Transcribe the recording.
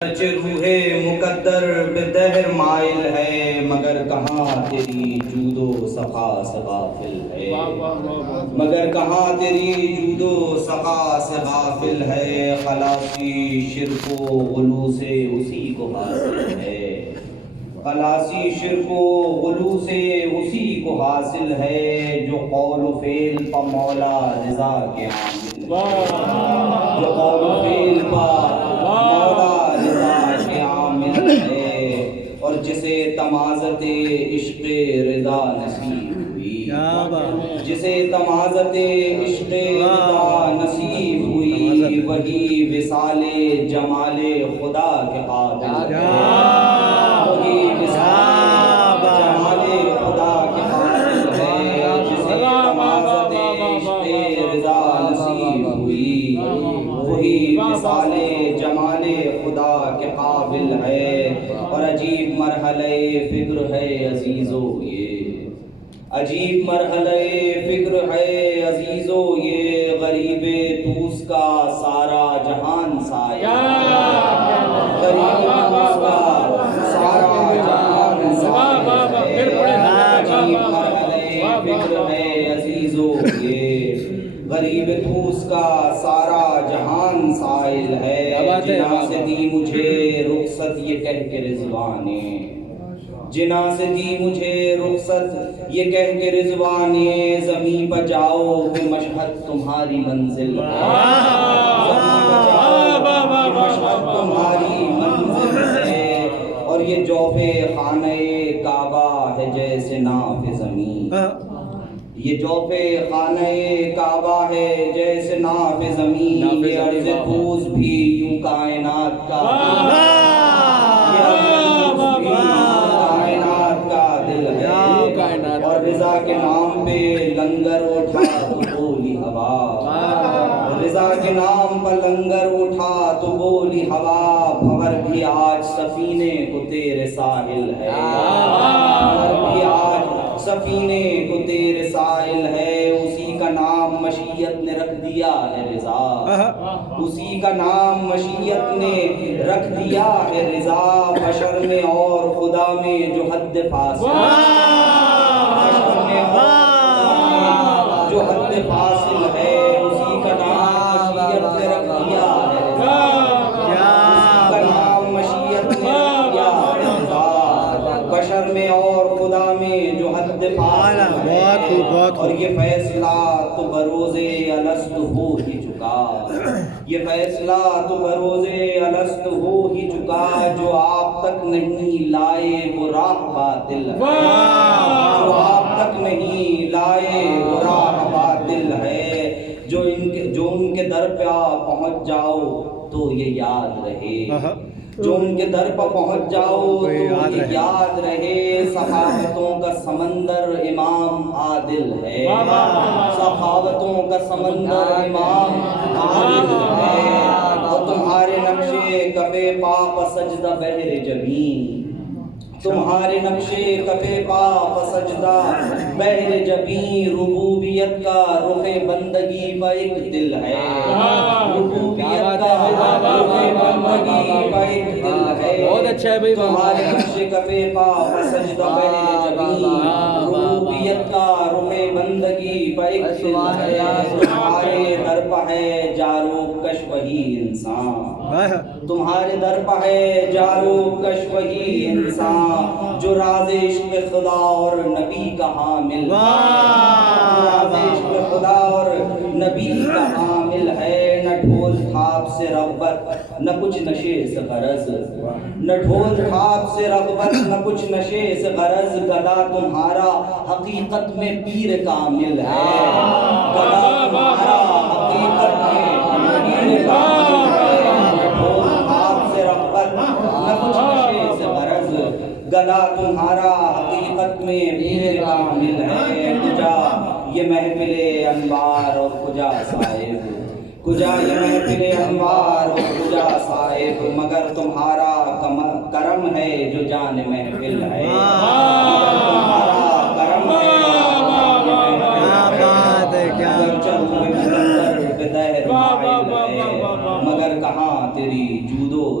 اگرچہ روح مقدر بے دہر مائل ہے، مگر کہاں تیری جود و سخا سے غافل ہے، مگر کہاں تیری جود و سخا سے غافل ہے۔ خلاصی شرک و غلو سے اسی کو حاصل ہے، خلاصی شرک و غلو سے اسی کو حاصل ہے، جو قول و فعل پا مولا رضا کے عامل ہے، جو قول و فعل پا مولا رضا کے عامل ہے، اور جسے تمازت عشق رضا نصیب ہوئی، جسے تمازت عشق رضا نصیب ہوئی، وہی وصال جمال خدا کے قابل ہے، وہی وصال جمال خدا کے قابل ہے، جسے تمازت عشق رضا نصیب ہوئی، وہی وصال جمال خدا کے قابل ہے۔ اور عجیب مرحلہ فکر ہے عزیزو یہ، عجیب مرحلہ فکر ہے عزیزو یہ، غریب توس کا سارا جہان سایہ، غریب توس کا سارا جہان سایہ ہے، عجیب مرحلہ فکر ہے عزیزو یہ، غریب توس کا سارا جہان سائل ہے، جنا سے دی مجھے رخصت یہ کہہ کے رضوانے، جنا سے دی مجھے رخصت یہ کہہ کے رضوانے، زمین پہ جاؤ کہ مشہد تمہاری منزل ہے، زمین پہ جاؤ کہ مشہد تمہاری منزل ہے، اور یہ جوف خانہ کعبہ ہے جیسے ناف زمین، یہ جوف خانہ کعبہ ہے جیسے ناف زمین، یہ عرض کوز بھی یوں کائنات کا دل ہے، یہ عرض کوز بھی یوں کائنات کا دل ہے، اور رضا کے نام پہ لنگر اٹھا تو بولی ہوا، رضا کے نام پر لنگر اٹھا تو بولی ہوا، بھور بھی آج سفینے کو تیرے ساحل ہے، بھور بھی آج سفینے کو تیرے سائل ہے، اسی کا نام مشیت نے رکھ دیا ہے رضا، اسی کا نام مشیت نے رکھ دیا ہے رضا، بشر میں اور خدا میں جو حد فاصل، بشر میں اور جو حد فاصل ہے، اسی کا نام مشیت نے رکھ دیا ہے رضا، اسی کا نام مشیت نے رکھ دیا ہے رضا، بشر میں اور خدا میں جو حد فاصل ہے، اور یہ فیصلہ تو بروز الست ہو ہی چکا، یہ فیصلہ تو بروز الست ہو ہی چکا، جو آپ تک نہیں لائے وہ راہ باطل ہے، جو آپ تک نہیں لائے وہ راہ باطل ہے، جو ان کے در پہ پہنچ جاؤ تو یہ یاد رہے، جو ان کے در پر پہنچ جاؤ تو یہ یاد رہے، سخاوتوں کا سمندر امام عادل ہے، سخاوتوں کا سمندر امام عادل ہے، اور تمہارے نقشے کفے پا پا سجدہ بحر جبین، تمہارے نقشے کفے پا پا سجدہ بحر جبین، ربوبیت کا رخ بندگی پا ایک دل ہے، ربوبیت کا رخ بندگی پا ایک دل ہے، بہت اچھا ہے بھائی، تمہارے نقشے کفے پا پا سجدہ بحر جبین، ربوبیت کا رخ بندگی پا ایک دل ہے، تمہارے در پہ ہے جارو کش وہی انسان، تمہارے در پہ ہے جارو کش وہی انسان، جو راز عشق خدا اور نبی کا حامل ہے، جو راز عشق خدا اور نبی کا حامل ہے، نہ ڈھول تھاپ سے رغبت نہ کچھ نشے سے غرض، نہ ڈھول تھاپ سے رغبت نہ کچھ نشے سے غرض، گدا تمہارا حقیقت میں پیر کامل ہے، گدا تمہارا حقیقت میں پیر کامل ہے، نہ ڈھول تھاپ سے رغبت نہ کچھ نشے سے غرض، گدا تمہارا حقیقت میں پیر کامل ہے، کجا یہ محفل انوار اور کجا صاحب، کجا یہ محفل انوار اور کجا صاحب، مگر تمہارا کرم ہے جو جان محفل ہے، مگر تمہارا کرم ہے مگر کہاں تیری جود و